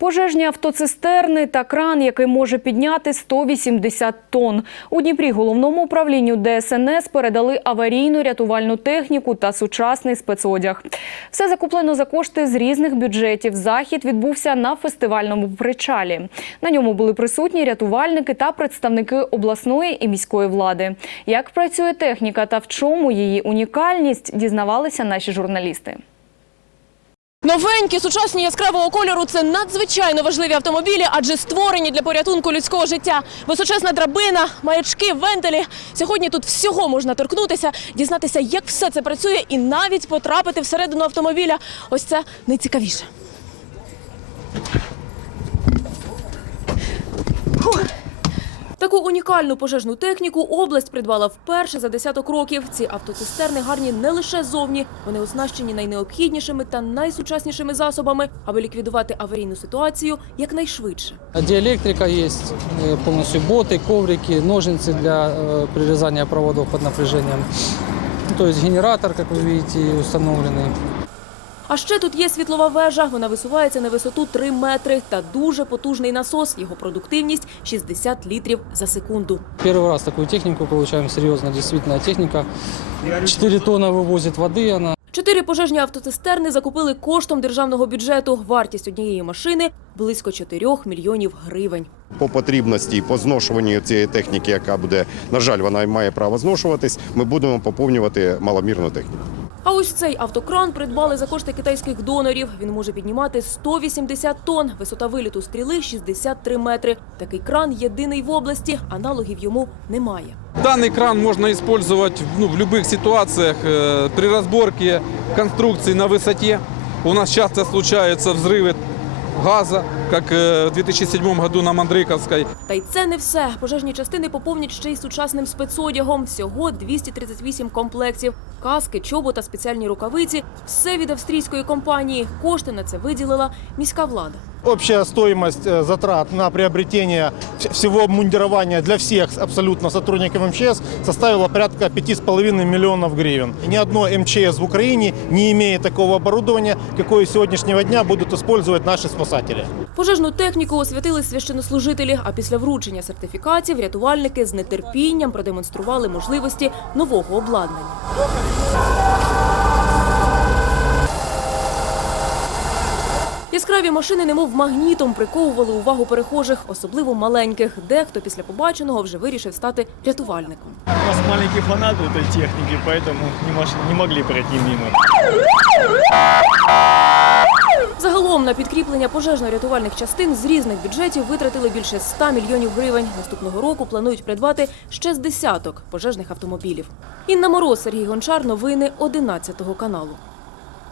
Пожежні автоцистерни та кран, який може підняти 180 тонн. У Дніпрі головному управлінню ДСНС передали аварійну рятувальну техніку та сучасний спецодяг. Все закуплено за кошти з різних бюджетів. Захід відбувся на фестивальному причалі. На ньому були присутні рятувальники та представники обласної і міської влади. Як працює техніка та в чому її унікальність, дізнавалися наші журналісти. Новенькі, сучасні яскравого кольору це надзвичайно важливі автомобілі, адже створені для порятунку людського життя. Височезна драбина, маячки, вентилі. Сьогодні тут всього можна торкнутися, дізнатися, як все це працює, і навіть потрапити всередину автомобіля. Ось це найцікавіше. Таку унікальну пожежну техніку область придбала вперше за десяток років. Ці автоцистерни гарні не лише зовні, вони оснащені найнеобхіднішими та найсучаснішими засобами, аби ліквідувати аварійну ситуацію якнайшвидше. Диэлектрика есть, э, полностью боты, коврики, ножницы для э, прирезания проводов под напряжением. Ну, То есть генератор, как вы видите, установленный. А ще тут є світлова вежа. Вона висувається на висоту 3 метри та дуже потужний насос. Його продуктивність 60 літрів за секунду. Первый раз такую технику получаем, серьезно, действительно техника. 4 тонны вывозит воды она. Чотири пожежні автоцистерни закупили коштом державного бюджету. Вартість однієї машини близько 4 мільйонів гривень. по потрібності і по зношуванню цієї техніки, яка буде, на жаль, вона має право зношуватись, ми будемо поповнювати маломірну техніку. А ось цей автокран придбали за кошти китайських донорів. Він може піднімати 180 тонн. Висота виліту стріли 63 метри. Такий кран єдиний в області, аналогів йому немає. Данный кран можно использовать ну, в любых ситуациях э, при разборке конструкций на высоте. У нас часто случаются взрывы газа, как э, в 2007 году на Мандрыковской. Та й це не все. Пожежні частини поповнять ще й сучасним спецодягом. Всього 238 комплектів. Каски, чобота, спеціальні рукавиці – все від австрійської компанії. Кошти на це виділила міська влада. Общая стоимость э, затрат на приобретение вс- всего обмундирования для всех абсолютно сотрудников МЧС составила порядка 5,5 миллионов гривен. Ни одно МЧС в Украине не имеет такого оборудования, какое с сегодняшнего дня будут использовать наши спасатели. Пожежну техніку освятили священнослужителі, а після вручення сертифікатів рятувальники з нетерпінням продемонстрували можливості нового обладнання. Яскраві машини, немов магнітом, приковували увагу перехожих, особливо маленьких. Дехто після побаченого вже вирішив стати рятувальником. У нас маленький фанат этой техники, поэтому не, мош- не могли пройти мимо. Загалом на підкріплення пожежно-рятувальних частин з різних бюджетів витратили більше 100 мільйонів гривень. Наступного року планують придбати ще з десяток пожежних автомобілів. Інна Мороз, Сергій Гончар. Новини 11 каналу.